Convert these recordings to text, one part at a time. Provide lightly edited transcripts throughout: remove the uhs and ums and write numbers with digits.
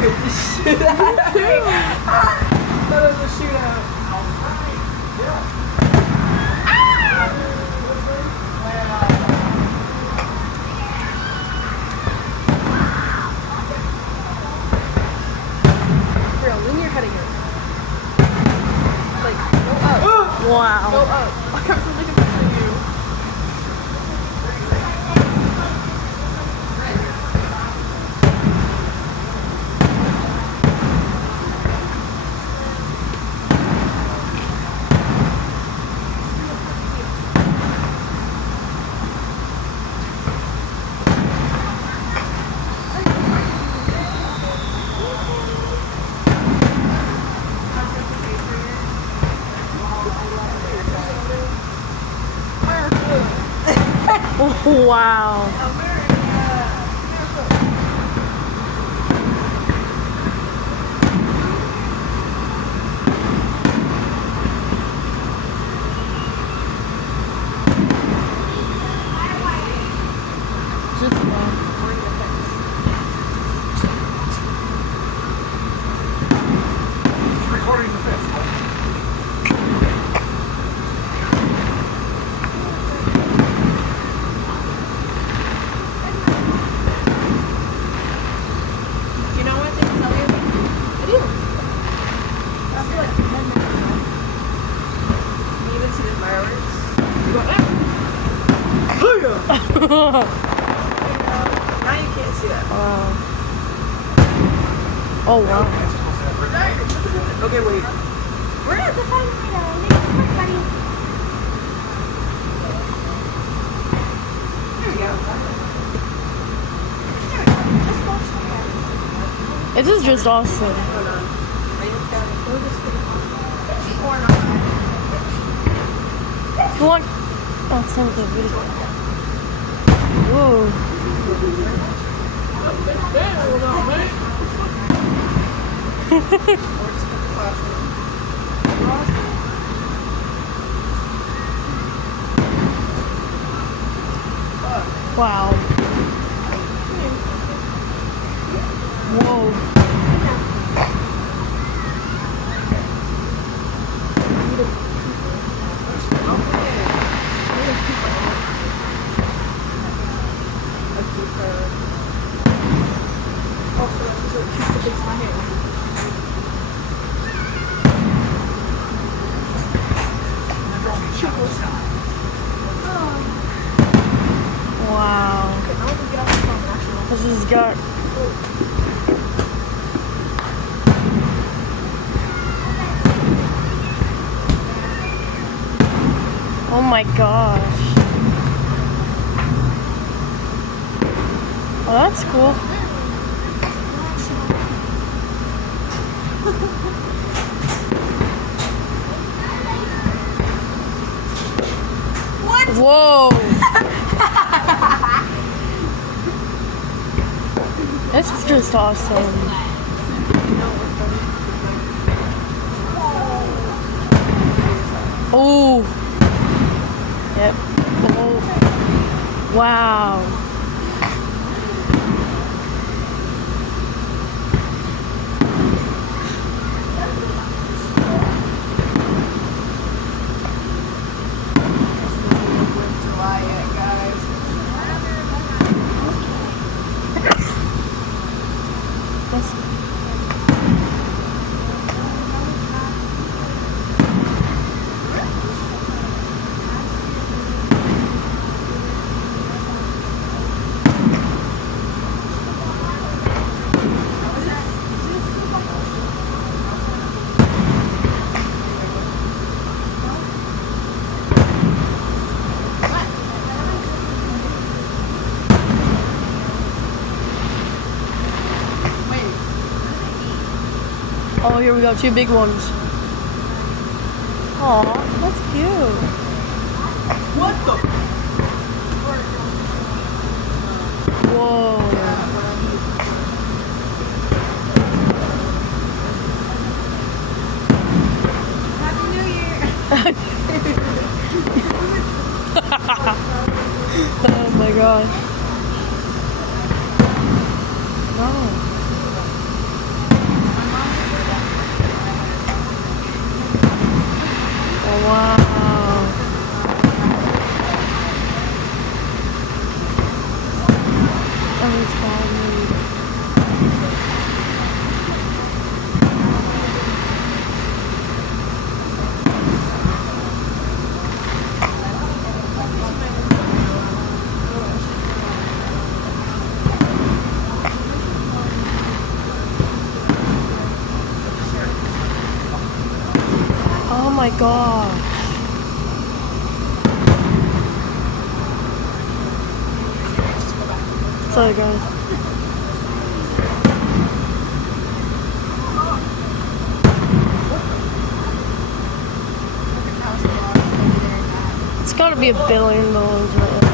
bit the shit out of me. That was a shootout. Bro, lean your head again. Like, go up. Wow. Go up. I can't really get picture of you. Wow. Just Recording the fence. You know what? Did I tell you? I do. I feel like 10 minutes ago. You even see the fireworks? You go, now you can't see that. Oh wow. Okay, wait. We're at the final window. Make it quick, buddy. There we go. Just watch the camera. This is just awesome. Hold on. We'll just put it on. Or not. You want? Oh, it's not the video. Whoa. Wow. Whoa. Wow. This has got. Oh my gosh. Oh, that's cool. What? Whoa. This is just awesome. Oh. Yep. Oh. Wow. Oh, here we go, 2 big ones. Aw, that's cute. What the? Whoa. Happy New Year. Oh my gosh. Wow. my gosh. Sorry guys. It's gotta be $1 billion right now.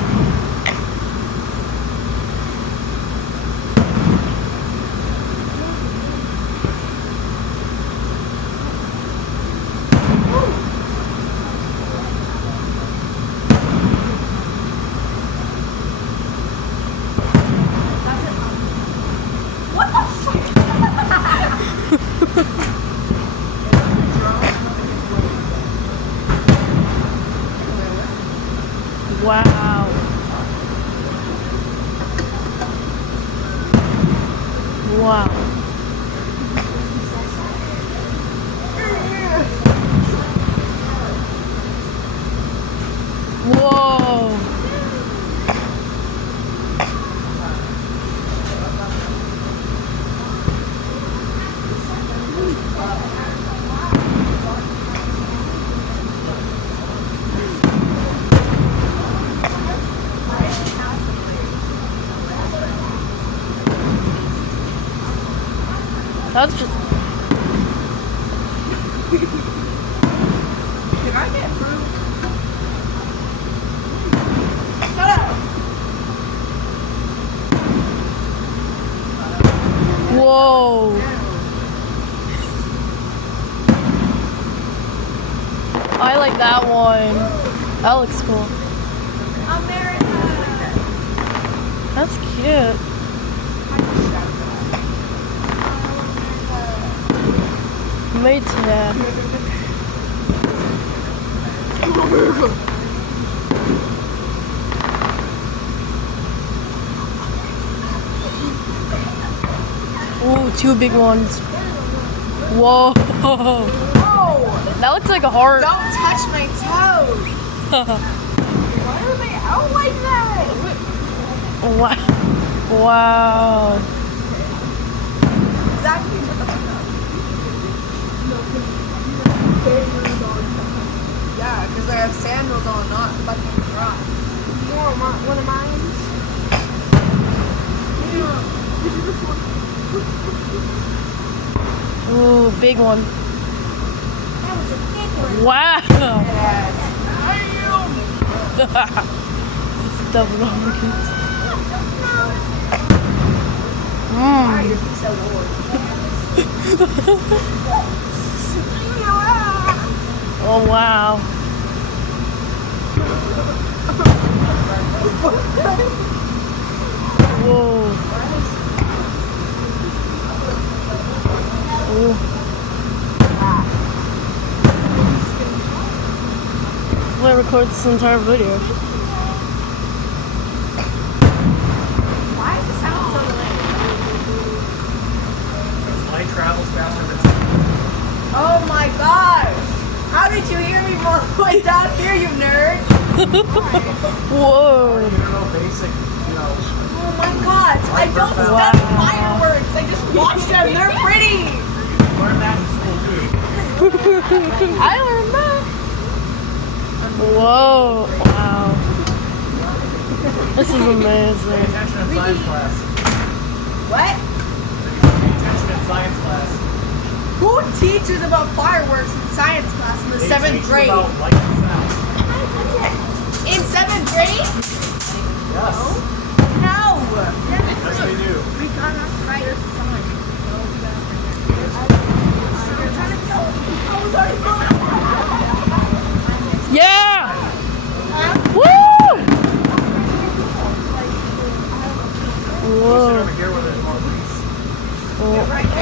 What the fuck? Wow. Wow. Whoa. That's just. Can I get fruit? Shut up! Whoa. I like that one. That looks cool. America. That's cute. Me too. Ooh, 2 big ones. Whoa. Whoa! That looks like a heart. Don't touch my toes! Why are they out like that? Wow. Wow. Exactly. Shut the fuck up. Yeah, because I have sandals on, not fucking rock. You want one of mine? Ooh, big one. That was a big one. Wow. Yes. It's double donkey. Why are your feet so low? Oh wow. Whoa. Ooh. I record this entire video. Why does it sound so late? Light travels faster than sound. Oh my gosh! How did you hear me all the way down here, you nerd? Whoa. You know, basic, you know. Oh my god! I don't study fireworks! I just watch them! They're pretty! Learn that in school too. I learned that! Whoa. Wow. This is Pay amazing. attention in science class. What? Pay attention in science class. Who teaches about fireworks in science class in the They 7th teach you grade? about light and sound. In 7th grade? Yes. No! Yes, they do. We got off right at sign. Yeah. Woo. Sit Whoa. over here where there's more breeze.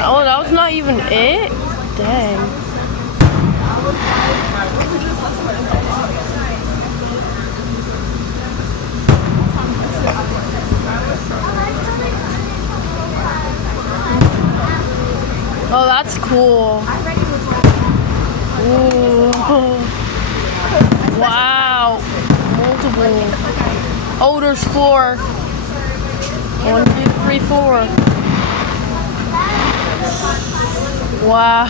Oh, that was not even it? Dang. Oh, that's cool. Ooh. Wow. Multiple. Oh, there's 4. 1, 2, 3, 4. Wow.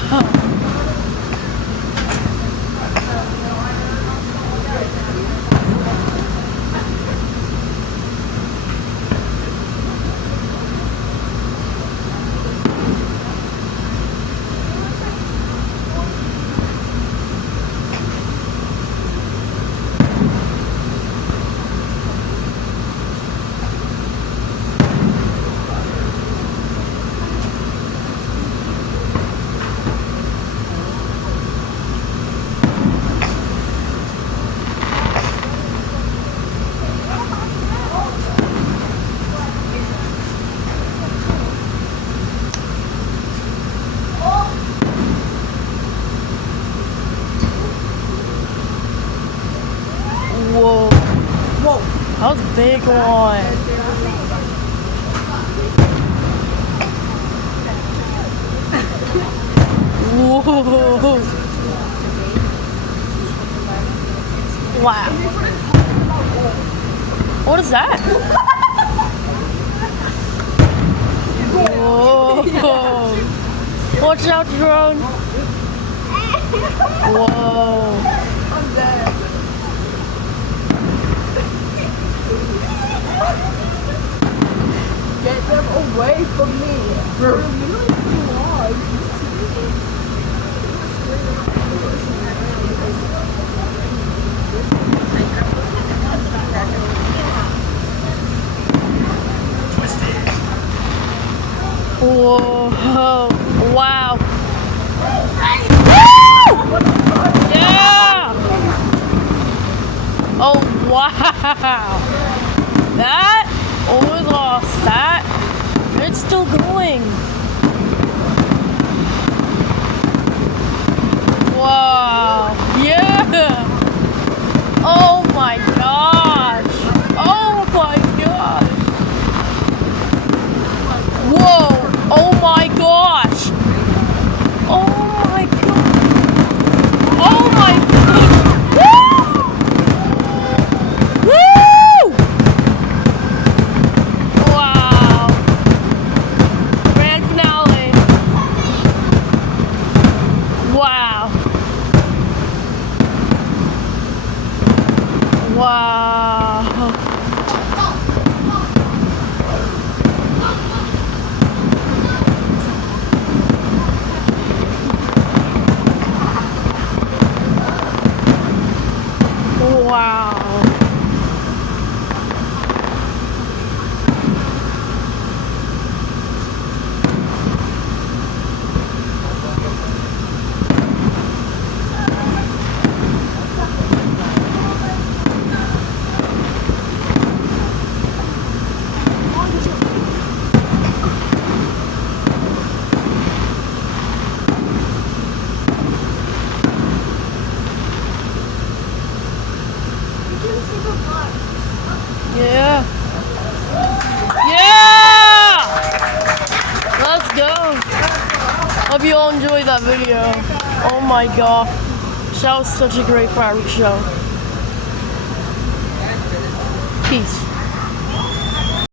big one. Whoa. Wow. What is that? Whoa. Watch out, drone. Whoa. I'm dead. Get them away from me. They're really too long. Whoa. Wow. Yeah. Oh, wow. That almost lost that. It's still going. Wow. Yeah. Oh my gosh. Oh my gosh. Whoa. Oh my gosh. Oh my god. Oh my god. Woo! Woo! Wow. Grand finale. Wow. Wow. Wow. Yeah. Yeah! Let's go. Hope you all enjoyed that video. Oh my god. That was such a great fireworks show. Peace.